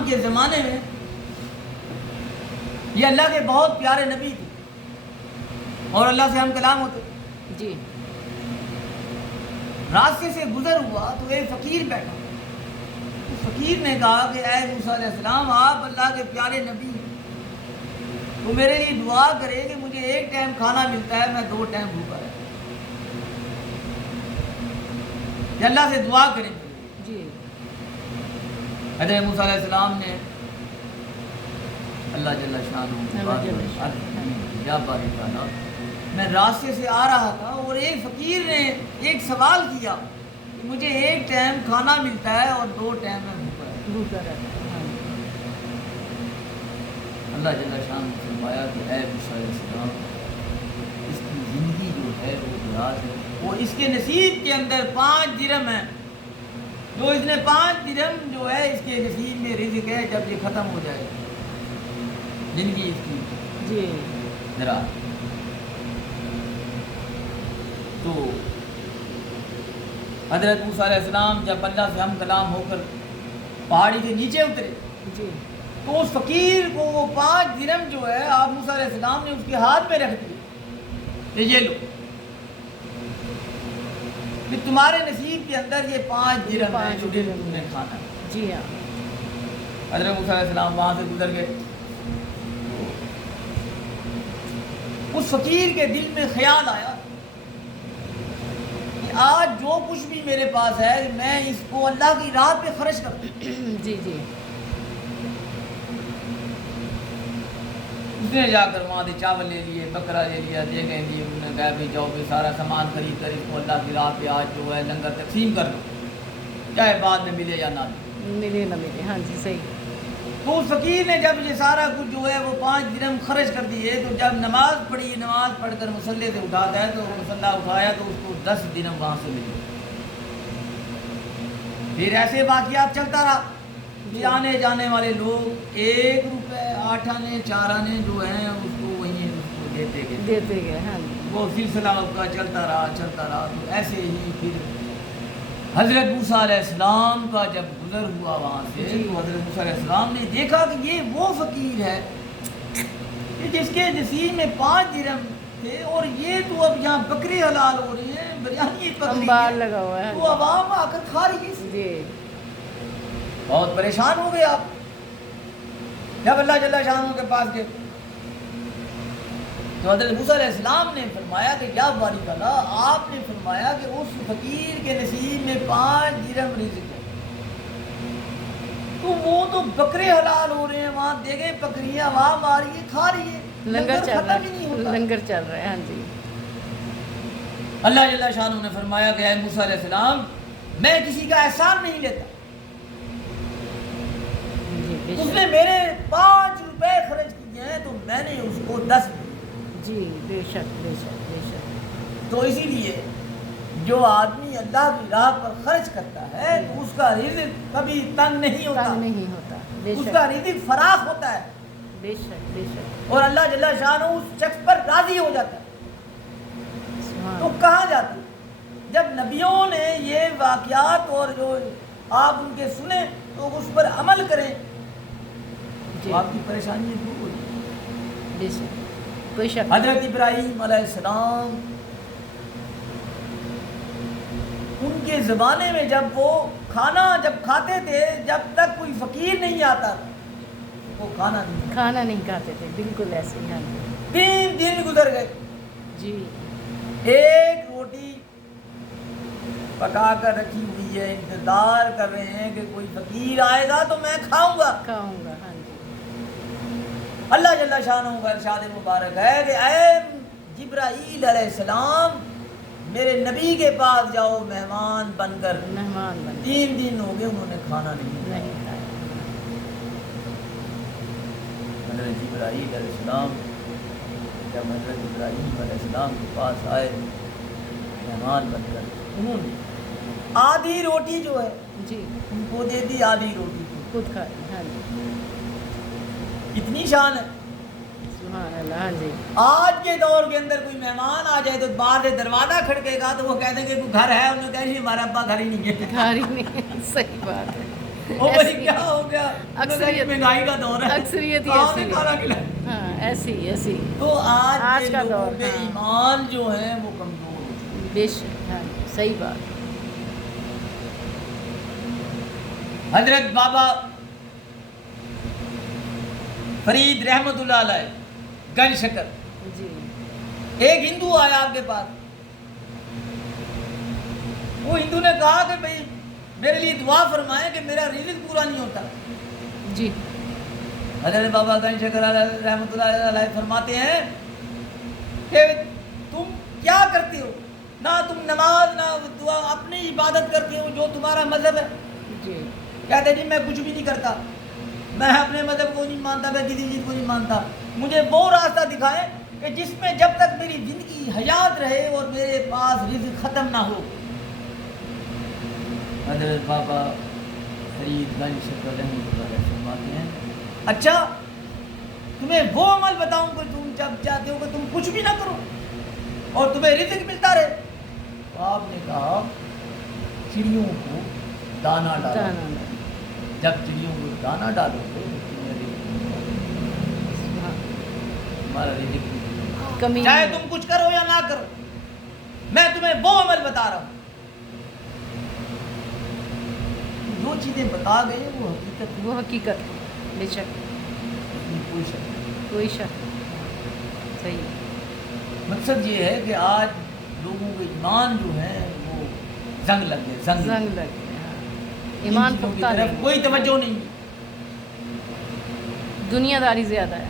السلام کے زمانے میں یہ اللہ کے بہت پیارے نبی تھے اور اللہ سے ہم کلام ہوتے. جی راستے سے گزر ہوا تو ایک فقیر بیٹھا. اس فقیر نے کہا کہ اے موسیٰ علیہ السلام آپ اللہ کے پیارے نبی ہیں تو میرے لیے دعا کرے کہ مجھے ایک ٹائم کھانا ملتا ہے میں 2 ٹائم بھوکا رہتا ہوں. کہ اللہ سے دعا کریں. جی حضرت موسیٰ علیہ السلام نے اللہ جل شانہ یا باری تعالیٰ میں راستے سے آ رہا تھا اور ایک فقیر نے ایک سوال کیا کہ مجھے ایک ٹائم کھانا ملتا ہے اور 2 ٹائم میں بھوکا رہتا ہے. اللہ جل شانہ نے فرمایا کہ اے موسیٰ علیہ السلام اس کی زندگی جو ہے وہ دراز ہے وہ اس کے نصیب کے اندر 5 درہم ہیں جو اس نے 5 درہم جو ہے اس کے نصیب میں رزق ہے جب یہ ختم ہو جائے زندگی اس کی جی دراز. تو حضرت موسیٰ علیہ السلام جب اللہ سے ہم کلام ہو کر پہاڑی کے نیچے اترے جی تو اس فقیر کو وہ 5 درہم جو ہے آپ موسیٰ علیہ السلام نے اس کے ہاتھ میں رکھ دیے کہ یہ لو کہ تمہارے نصیب کے اندر یہ 5 درہم ہیں جو کہ تم نے کھانا ہے. جی ہاں حضرت موسیٰ علیہ السلام وہاں سے گزر گئے. اس فقیر کے دل میں خیال آیا کہ آج جو کچھ بھی میرے پاس ہے میں اس کو اللہ کی راہ پہ خرچ کرتا ہوں. جی جی اس نے جا کر وہاں سے چاول لے لیے بکرا لے لیا دیگیں دی. انہوں نے کہا بھی جاؤ بھی سارا سامان خرید کر اس کو اللہ کی راہ پہ آج جو ہے لنگر تقسیم کر دو چاہے بعد میں ملے یا نہ ملے نہ ملے. ہاں جی صحیح. تو اس فقیر نے جب یہ سارا کچھ جو ہے وہ 5 درہم خرچ کر دیے تو جب نماز پڑھی نماز پڑھ کر مصلے سے اٹھاتا ہے تو مصلہ اٹھایا تو اس کو 10 درہم وہاں سے ملے. پھر ایسے واقعات چلتا رہا کہ آنے جانے والے لوگ 1 روپے 8 آنے 4 آنے جو ہیں اس کو وہیں اس کو دیتے گئے. ہاں جی. وہ سلسلہ کا چلتا رہا. تو ایسے ہی پھر حضرت موسیٰ علیہ السلام کا جب گزر ہوا وہاں سے تو حضرت موسیٰ علیہ السلام نے دیکھا کہ یہ وہ فقیر ہے کہ جس کے نصیب میں 5 درہم تھے اور یہ تو اب یہاں بکرے حلال ہو رہے ہیں بریانی انبار لگا ہوا ہے تو عوام آ کر کھا رہی ہے. جی بہت پریشان ہو گئے آپ جب اللہ جل شانہ کے پاس گئے تو حضرت موسیٰ علیہ السلام نے فرمایا کہ یا باری تعالیٰ آپ نے فرمایا کہ اس فقیر کے نصیب میں 5 درہم رزق ہے تو وہ تو بکرے حلال ہو رہے ہیں وہاں دیگیں بکریاں عوام آ رہی ہے کھا رہی ہے لنگر چل رہا ختم ہی نہیں ہوتا. ہے. لنگر چل رہا ہے. ہاں جی. اللہ جل شانہ نے فرمایا کہ اے موسیٰ علیہ السلام میں کسی کا احسان نہیں لیتا. اس نے میرے 5 روپے خرچ کیے ہیں تو میں نے اس کو 10 دیے. جی بے شک بے شک بے شک. تو اسی لیے جو آدمی اللہ کی راہ پر خرچ کرتا ہے تو اس کا رزق کبھی تنگ نہیں ہوتا. تنگ نہیں ہوتا. بے اس شک کا رزق فراخ ہوتا ہے بے شک بے شک. اور اللہ جل شانہ اس شخص پر راضی ہو جاتا ہے. سبحان تو کہاں جاتی جب نبیوں نے یہ واقعات اور جو آپ ان کے سنیں تو اس پر عمل کریں جی تو آپ کی پریشانی دور ہو جائے. بے شک کوئی شک. حضرت ابراہیم علیہ السلام ان کے زمانے میں جب وہ کھانا جب کھاتے تھے جب تک کوئی فقیر نہیں آتا وہ کھانا نہیں کھاتے تھے. بالکل ایسے ہی. ہاں جی. 3 دن گزر گئے. جی ایک روٹی پکا کر رکھی ہوئی ہے انتظار کر رہے ہیں کہ کوئی فقیر آئے گا تو میں کھاؤں گا. ہاں جی. اللہ جل شانہ کا ارشاد مبارک ہے کہ اے جبرائیل علیہ السلام میرے نبی کے پاس جاؤ مہمان بن کر. 3 دن ہو گئے انہوں نے کھانا نہیں کھایا. حضرت جبرائیل علیہ السلام جب حضرت ابراہیم علیہ السلام کے پاس آئے مہمان بن کر انہوں نے آدھی روٹی جو ہے جی ان کو دے دی آدھی روٹی خود کھا. ہاں جی. اتنی شان ہے. سبحان اللہ. ہاں جی. آج کے دور کے اندر کوئی مہمان آ جائے تو باہر سے دروازہ کھڑکے گا تو وہ کہہ دیں گے کوئی گھر ہے. انہوں نے کہا جی ہمارا ابا گھر ہی نہیں ہے. گھر ہی نہیں. صحیح بات ہے. وہ بھائی کیا ہو گیا، اکثریت مہنگائی کا دور ہے، اکثریت ہی کہاں ایسی سے ہے۔ کھانا کھلائیں؟ ہاں ایسی ایسی تو آج کے کا لوگوں دور، کے ہاں۔ ایمان جو ہیں وہ کمزور ہو چکے ہیں۔ بے شک، ہاں صحیح بات۔ حضرت بابا فرید رحمت اللہ علیہ گنج شکر، جی ایک ہندو آیا آپ کے پاس، وہ ہندو نے کہا کہ بھئی میرے لیے دعا فرمائیں کہ میرا رزق پورا نہیں ہوتا۔ جی حضرت بابا گنج شکر رحمت اللہ علیہ فرماتے ہیں کہ تم کیا کرتے ہو؟ نہ تم نماز نہ دعا، اپنی عبادت کرتے ہو جو تمہارا مذہب ہے۔ جی کہتے جی میں کچھ بھی نہیں کرتا، میں اپنے مذہب کو نہیں مانتا، میں کسی چیز کو نہیں مانتا، مجھے وہ راستہ دکھائیں کہ جس میں جب تک میری زندگی حیات رہے اور میرے پاس رزق ختم نہ ہو۔ حضرت بابا فرید گنج شکر رحمۃ اللہ علیہ فرماتے ہیں اچھا تمہیں وہ عمل بتاؤں کہ تم جب چاہتے ہو کہ تم کچھ بھی نہ کرو اور تمہیں رزق ملتا رہے؟ تو آپ نے کہا چڑیوں کو دانا ڈالو، دانا جب چڑیوں کو دانا ڈالو تو تمہارا رزق ملے، کمی چاہے تم کچھ کرو یا نہ کرو، میں تمہیں وہ عمل بتا رہا ہوں۔ جو چیزیں بتا گئے وہ حقیقت ہے، وہ حقیقت، بے شک اس میں کوئی شک نہیں۔ کوئی شک نہیں۔ صحیح، مقصد یہ ہے کہ آج لوگوں کے ایمان جو ہیں وہ زنگ لگ گئے، زنگ زنگ لگ گیا، ایمان ان چیزوں کی پختہ طرف نہیں، کوئی توجہ نہیں۔ دنیا داری زیادہ ہے۔